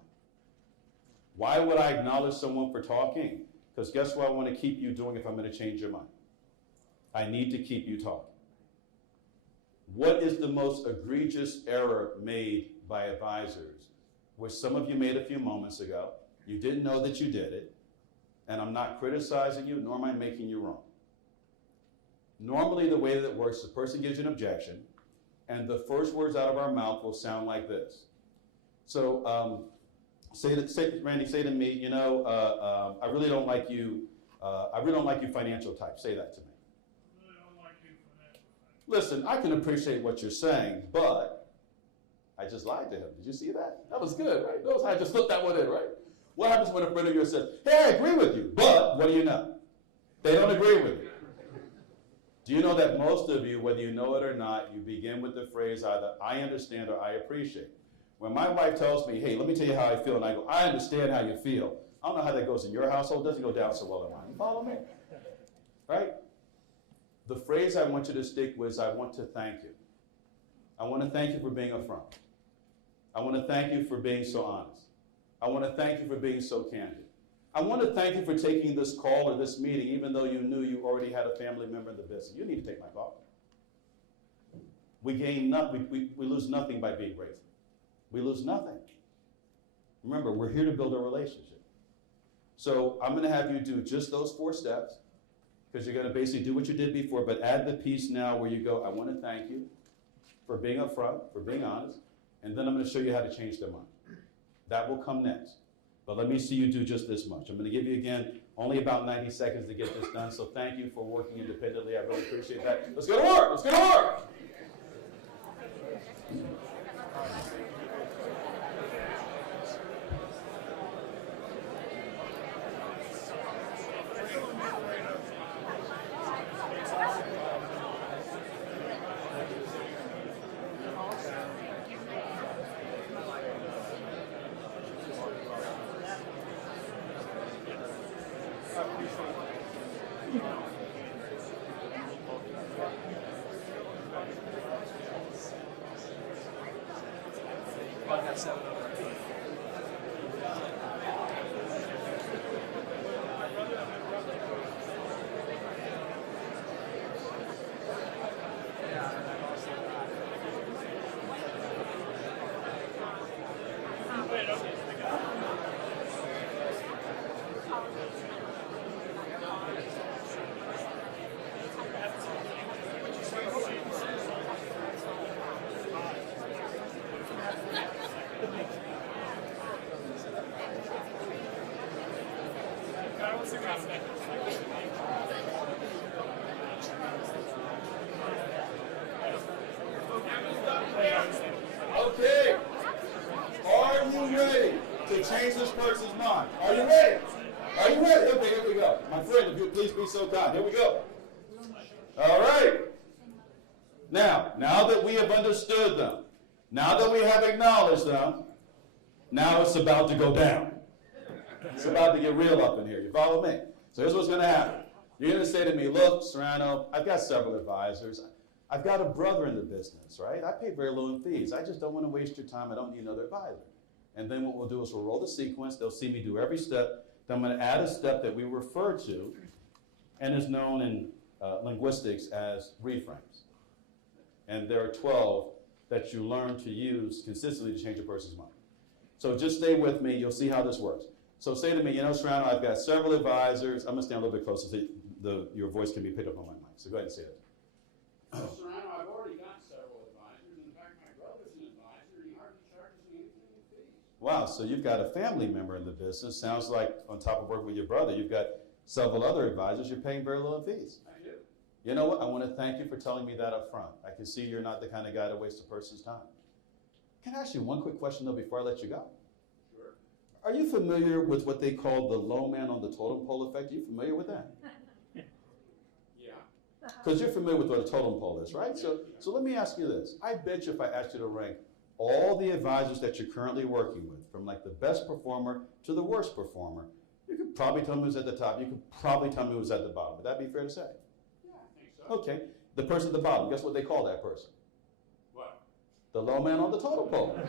Why would I acknowledge someone for talking? Because guess what I want to keep you doing if I'm going to change your mind? I need to keep you talking. What is the most egregious error made by advisors, which some of you made a few moments ago? You didn't know that you did it, and I'm not criticizing you, nor am I making you wrong. Normally, the way that it works, the person gives you an objection, and the first words out of our mouth will sound like this. So, Randy, say to me, you know, I really don't like you. I really don't like you financial type. Say that to me. I really don't like you financial type. Listen, I can appreciate what you're saying, but I just lied to him. Did you see that? That was good, right? Notice I just slipped that one in, right? What happens when a friend of yours says, hey, I agree with you, but what do you know? They don't agree with you. Do you know that most of you, whether you know it or not, you begin with the phrase either I understand or I appreciate. When my wife tells me, hey, let me tell you how I feel, and I go, I understand how you feel. I don't know how that goes in your household. It doesn't go down so well in mine. You follow me? Right? The phrase I want you to stick with is I want to thank you. I want to thank you for being upfront. I want to thank you for being so honest. I want to thank you for being so candid. I want to thank you for taking this call or this meeting, even though you knew you already had a family member in the business. You need to take my call. We gain nothing. We lose nothing by being grateful. We lose nothing. Remember, we're here to build a relationship. So I'm going to have you do just those 4 steps, because you're going to basically do what you did before, but add the piece now where you go, I want to thank you for being upfront, for being honest, and then I'm going to show you how to change their mind. That will come next. But let me see you do just this much. I'm going to give you, again, only about 90 seconds to get this done, so thank you for working independently. I really appreciate that. Let's go to work. Let's go to work. Okay. Are you ready to change this person's mind? Are you ready? Are you ready? Okay, here we go. My friend, if you would please be so kind. Here we go. All right. Now that we have understood them, now that we have acknowledged them, now it's about to go down. It's about to get real up in here. You follow me? So here's what's going to happen. You're going to say to me, look, Sarano, I've got several advisors. I've got a brother in the business, right? I pay very low in fees. I just don't want to waste your time. I don't need another advisor. And then what we'll do is we'll roll the sequence. They'll see me do every step. Then I'm going to add a step that we refer to and is known in linguistics as reframes. And there are 12 that you learn to use consistently to change a person's mind. So just stay with me. You'll see how this works. So say to me, you know, Sarano, I've got several advisors. I'm going to stand a little bit closer so your voice can be picked up on my mic. So go ahead and say that. Well, Sarano, I've already got several advisors. In fact, my brother's an advisor. He hardly charges me anything in fees. Wow, so you've got a family member in the business. Sounds like on top of working with your brother, you've got several other advisors. You're paying very low in fees. I do. You know what? I want to thank you for telling me that up front. I can see you're not the kind of guy to waste a person's time. Can I ask you one quick question, though, before I let you go? Sure. Are you familiar with what they call the low man on the totem pole effect? Are you familiar with that? Yeah. Because you're familiar with what a totem pole is, right? So let me ask you this. I bet you if I asked you to rank all the advisors that you're currently working with, from like the best performer to the worst performer, you could probably tell me who's at the top. You could probably tell me who's at the bottom. Would that be fair to say? Yeah, I think so. Okay. The person at the bottom, guess what they call that person? What? The low man on the totem pole. And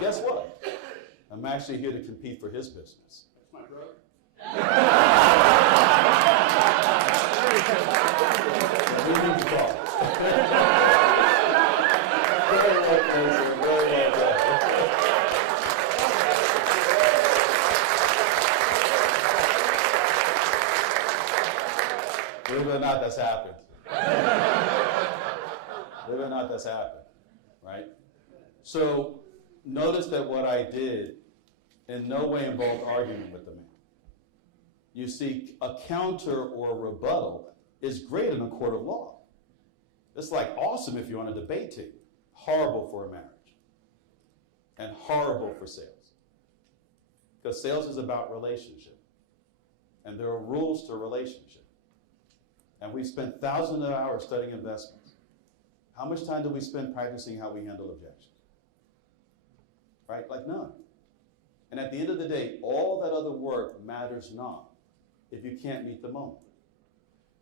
guess what? I'm actually here to compete for his business. That's my brother. We need to talk. Very well done. Very well done. Believe it or not, that's happened. Believe it or not, that's happened, right? So notice that what I did in no way involved arguing with the man. You see, a counter or a rebuttal is great in a court of law. It's like awesome if you're on a debate team. Horrible for a marriage. And horrible for sales. Because sales is about relationship. And there are rules to relationship. And we've spent thousands of hours studying investments. How much time do we spend practicing how we handle objections? Right? Like none. And at the end of the day, all that other work matters not if you can't meet the moment.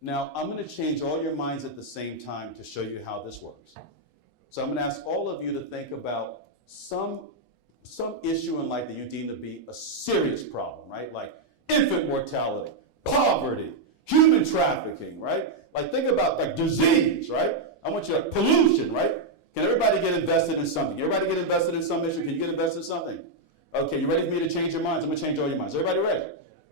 Now, I'm going to change all your minds at the same time to show you how this works. So I'm going to ask all of you to think about some issue in life that you deem to be a serious problem, right? Like infant mortality, poverty, human trafficking, right? Like think about like disease, right? I want you to pollution, right? Can everybody get invested in something? Everybody get invested in some issue? Can you get invested in something? Okay, you ready for me to change your minds? I'm going to change all your minds. Everybody ready?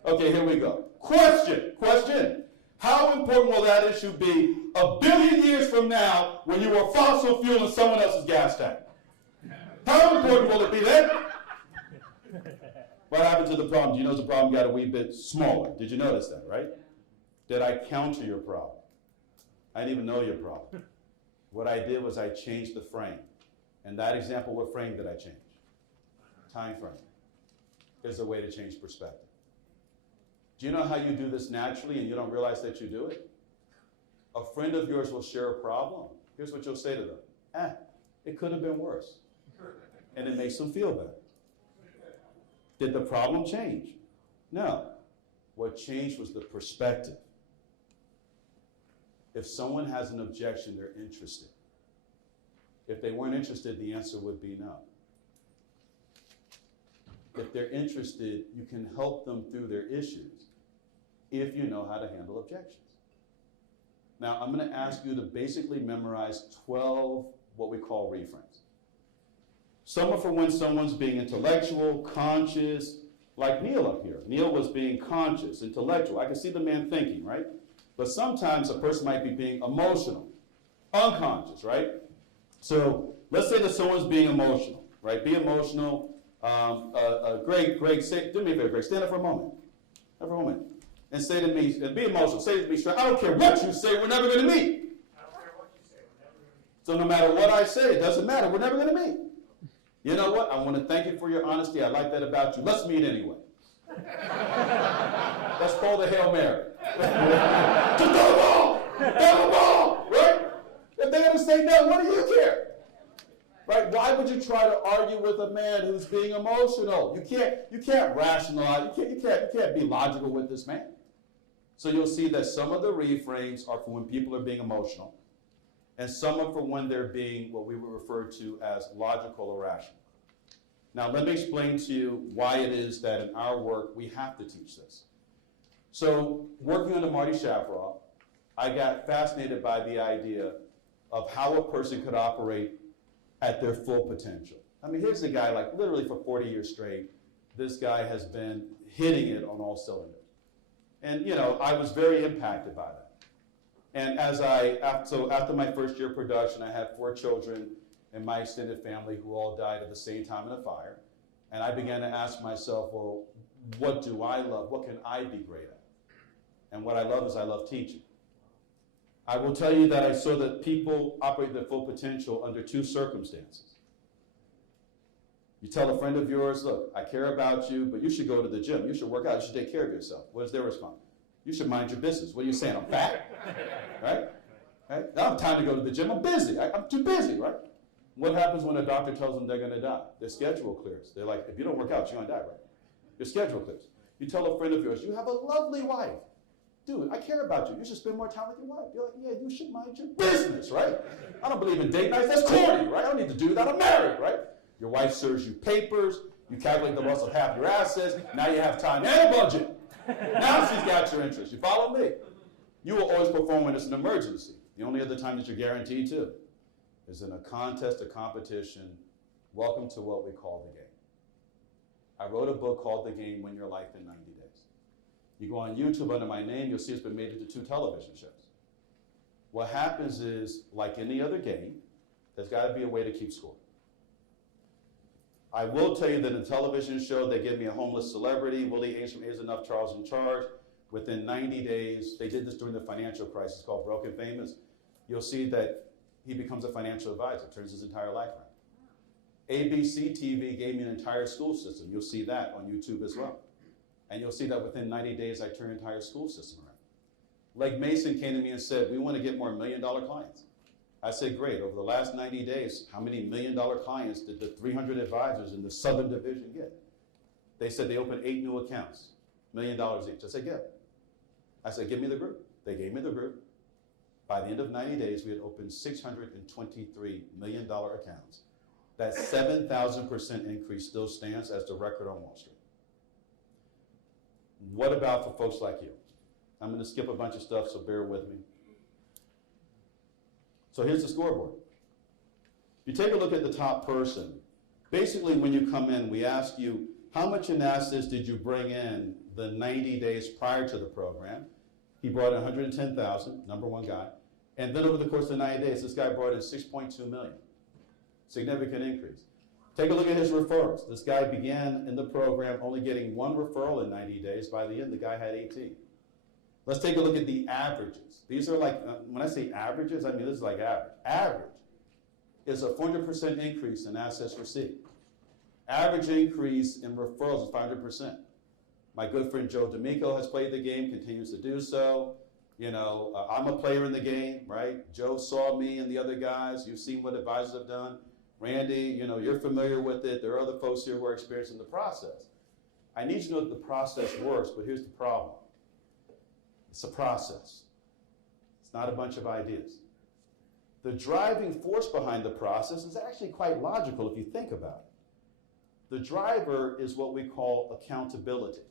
Okay, here we go. Question. How important will that issue be 1 billion years from now when you are fossil fuel in someone else's gas tank? How important will it be then? What happened to the problem? Do you notice the problem got a wee bit smaller? Did you notice that, right? Did I counter your problem? I didn't even know your problem. What I did was I changed the frame. And that example, what frame did I change? Time frame is a way to change perspective. Do you know how you do this naturally and you don't realize that you do it? A friend of yours will share a problem. Here's what you'll say to them. It could have been worse. And it makes them feel better. Did the problem change? No. What changed was the perspective. If someone has an objection, they're interested. If they weren't interested, the answer would be no. If they're interested, you can help them through their issues if you know how to handle objections. Now, I'm going to ask you to basically memorize 12 what we call reframes. Some are for when someone's being intellectual, conscious, like Neil up here. Neil was being conscious, intellectual. I can see the man thinking, right? But sometimes a person might be being emotional, unconscious, right? So let's say that someone's being emotional, right? Be emotional. Greg, do me a favor, Greg, stand up for a moment. For a moment. And say to me, be emotional, say to me straight, I don't care what you say, we're never going to meet. I don't care what you say, we're never going to meet. So no matter what I say, it doesn't matter, we're never going to meet. You know what? I want to thank you for your honesty. I like that about you. Let's meet anyway. Let's call the Hail Mary. Just throw the ball! Throw the ball! Right? If they're going to say no, what do you care? Right? Why would you try to argue with a man who's being emotional? You can't rationalize. You can't be logical with this man. So you'll see that some of the reframes are for when people are being emotional, and some are for when they're being what we would refer to as logical or rational. Now, let me explain to you why it is that in our work we have to teach this. So, working under Marty Shafroff, I got fascinated by the idea of how a person could operate at their full potential. I mean, here's a guy, like literally for 40 years straight, this guy has been hitting it on all cylinders. And, you know, I was very impacted by that. And after my first year of production, I had 4 children in my extended family who all died at the same time in a fire. And I began to ask myself, well, what do I love? What can I be great at? And what I love is I love teaching. I will tell you that I saw that people operate their full potential under 2 circumstances. You tell a friend of yours, look, I care about you, but you should go to the gym. You should work out. You should take care of yourself. What is their response? You should mind your business. What are you saying? I'm fat? Right? Right? I don't have time to go to the gym. I'm busy. I'm too busy, right? What happens when a doctor tells them they're going to die? Their schedule clears. They're like, if you don't work out, you're going to die, right? Your schedule clears. You tell a friend of yours, you have a lovely wife. Dude, I care about you. You should spend more time with your wife. You're like, yeah, you should mind your business, right? I don't believe in date nights. That's corny, right? I don't need to do that. I'm married, right? Your wife serves you papers. You calculate the loss of half your assets. Now you have time and a budget. Now she's got your interest. You follow me? You will always perform when it's an emergency. The only other time that you're guaranteed to is in a contest, a competition. Welcome to what we call the game. I wrote a book called The Game, Win Your Life in 90 Days. You go on YouTube under my name, you'll see it's been made into 2 television shows. What happens is, like any other game, there's got to be a way to keep score. I will tell you that in the television show, they give me a homeless celebrity, Willie Ames from A's Enough, Charles in Charge. Within 90 days, they did this during the financial crisis called Broken Famous. You'll see that he becomes a financial advisor, turns his entire life around. ABC TV gave me an entire school system. You'll see that on YouTube as well. And you'll see that within 90 days, I turned the entire school system around. Legg Mason came to me and said, we want to get more $1 million clients. I said, great. Over the last 90 days, how many $1 million clients did the 300 advisors in the Southern Division get? They said they opened 8 new accounts, $1 million each. I said, yeah. I said, give me the group. They gave me the group. By the end of 90 days, we had opened $623 million accounts. That 7,000% increase still stands as the record on Wall Street. What about for folks like you? I'm going to skip a bunch of stuff, so bear with me. So here's the scoreboard. You take a look at the top person. Basically, when you come in, we ask you, how much in assets did you bring in the 90 days prior to the program? He brought in 110,000, number one guy. And then over the course of 90 days, this guy brought in 6.2 million. Significant increase. Take a look at his referrals. This guy began in the program only getting 1 referral in 90 days. By the end, the guy had 18. Let's take a look at the averages. These are like, when I say averages, I mean this is like average. Average is a 400% increase in assets received. Average increase in referrals is 500%. My good friend Joe D'Amico has played the game, continues to do so. You know, I'm a player in the game, right? Joe saw me and the other guys. You've seen what advisors have done. Randy, you know, you're familiar with it. There are other folks here who are experiencing the process. I need you to know that the process works, but here's the problem. It's a process. It's not a bunch of ideas. The driving force behind the process is actually quite logical if you think about it. The driver is what we call accountability.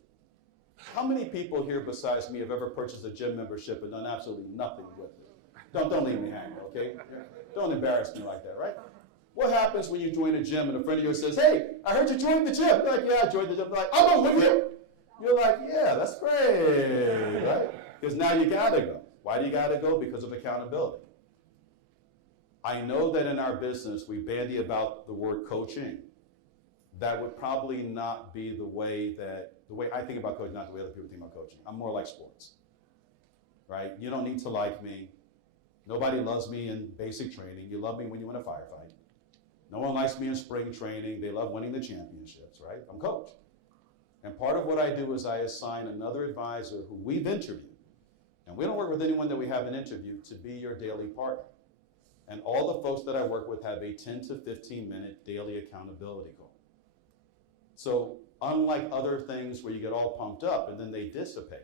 How many people here besides me have ever purchased a gym membership and done absolutely nothing with it? Don't leave me hanging, okay? Don't embarrass me like that, right? What happens when you join a gym and a friend of yours says, hey, I heard you joined the gym. You're like, yeah, I joined the gym. They're like, I'm going with you. You're like, yeah, that's great, right? Because now you gotta go. Why do you gotta go? Because of accountability. I know that in our business, we bandy about the word coaching. That would probably not be the way I think about coaching, not the way other people think about coaching. I'm more like sports, right? You don't need to like me. Nobody loves me in basic training. You love me when you win a firefight. No one likes me in spring training. They love winning the championships, right? I'm coach. And part of what I do is I assign another advisor who we've interviewed, and we don't work with anyone that we haven't interviewed, to be your daily partner. And all the folks that I work with have a 10 to 15 minute daily accountability call. So unlike other things where you get all pumped up and then they dissipate,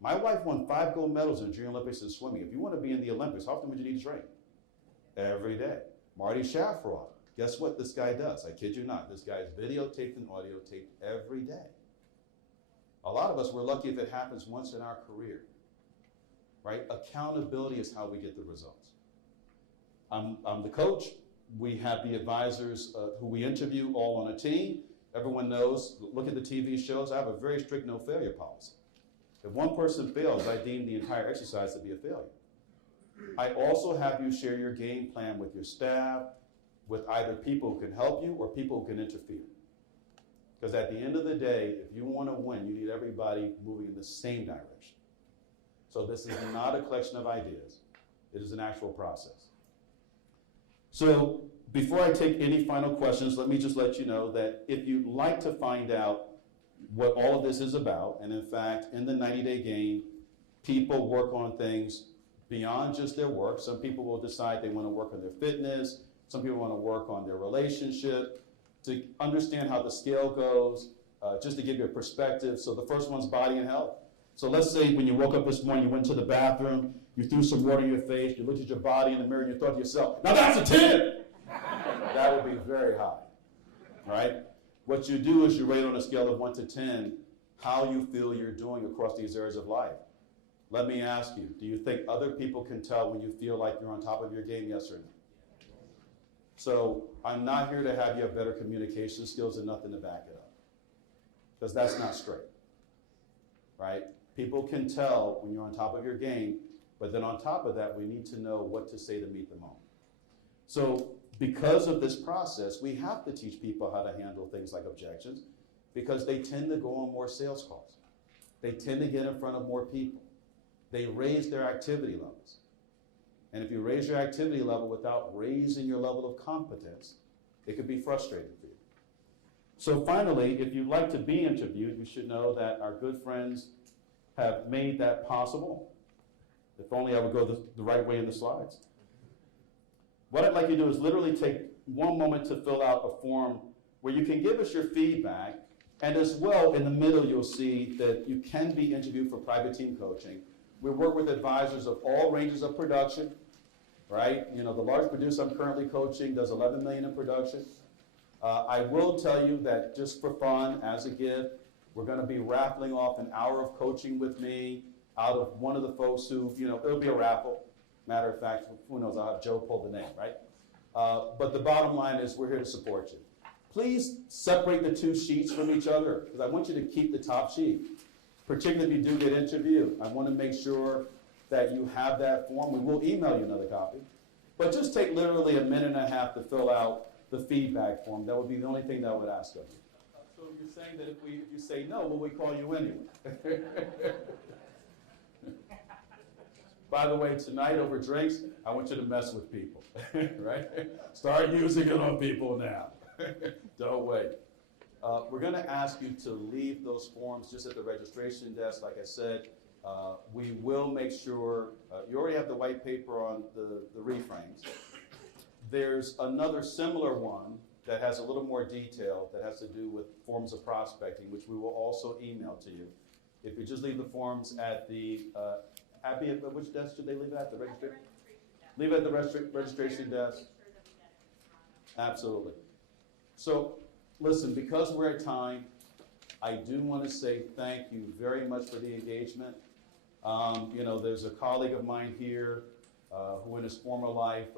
my wife won 5 gold medals in Junior Olympics in swimming. If you want to be in the Olympics, how often would you need to train? Every day. Marty Shafroth, guess what this guy does? I kid you not. This guy is videotaped and audio taped every day. A lot of us, we're lucky if it happens once in our career, right? Accountability is how we get the results. I'm the coach. We have the advisors who we interview all on a team. Everyone knows, look at the TV shows, I have a very strict no failure policy. If one person fails, I deem the entire exercise to be a failure. I also have you share your game plan with your staff, with either people who can help you or people who can interfere. Because at the end of the day, if you want to win, you need everybody moving in the same direction. So this is not a collection of ideas. It is an actual process. So before I take any final questions, let me just let you know that if you'd like to find out what all of this is about, and in fact, in the 90-day game, people work on things beyond just their work. Some people will decide they want to work on their fitness. Some people want to work on their relationship, to understand how the scale goes, just to give you a perspective. So the first one's body and health. So let's say when you woke up this morning, you went to the bathroom, you threw some water in your face, you looked at your body in the mirror, and you thought to yourself, now that's a 10! That would be very high, right? What you do is you rate on a scale of 1 to 10 how you feel you're doing across these areas of life. Let me ask you, do you think other people can tell when you feel like you're on top of your game, yes or no? So I'm not here to have you have better communication skills and nothing to back it up, because that's not straight, right? People can tell when you're on top of your game, but then on top of that, we need to know what to say to meet the moment. So because of this process, we have to teach people how to handle things like objections, because they tend to go on more sales calls. They tend to get in front of more people. They raise their activity levels. And if you raise your activity level without raising your level of competence, it could be frustrating for you. So finally, if you'd like to be interviewed, you should know that our good friends have made that possible. If only I would go the right way in the slides. What I'd like you to do is literally take one moment to fill out a form where you can give us your feedback, and as well in the middle you'll see that you can be interviewed for private team coaching. We work with advisors of all ranges of production, right? You know, the large producer I'm currently coaching does 11 million in production. I will tell you that just for fun, as a gift, we're going to be raffling off an hour of coaching with me out of one of the folks who, you know, it'll be a raffle. Matter of fact, who knows, I'll have Joe pull the name, right? But the bottom line is we're here to support you. Please separate the two sheets from each other, because I want you to keep the top sheet. Particularly if you do get interviewed, I want to make sure that you have that form. We will email you another copy. But just take literally a minute and a half to fill out the feedback form. That would be the only thing that I would ask of you. So you're saying that if you say no, will we call you anyway? By the way, tonight over drinks, I want you to mess with people, right? Start using it on people now. Don't wait. We're going to ask you to leave those forms just at the registration desk. Like I said, we will make sure, you already have the white paper on the reframes. There's another similar one that has a little more detail that has to do with forms of prospecting, which we will also email to you. If you just leave the forms at the, Abby, at which desk should they leave it at? The registration? Leave it at the registration desk? Absolutely. So, listen, because we're at time, I do want to say thank you very much for the engagement. You know, there's a colleague of mine here who in his former life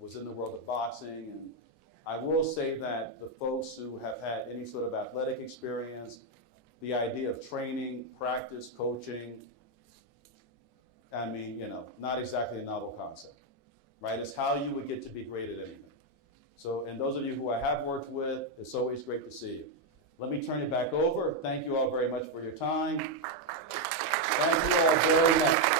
was in the world of boxing, and I will say that the folks who have had any sort of athletic experience, the idea of training, practice, coaching, I mean, you know, not exactly a novel concept, right? It's how you would get to be great at anything. So, and those of you who I have worked with, it's always great to see you. Let me turn it back over. Thank you all very much for your time. Thank you all very much.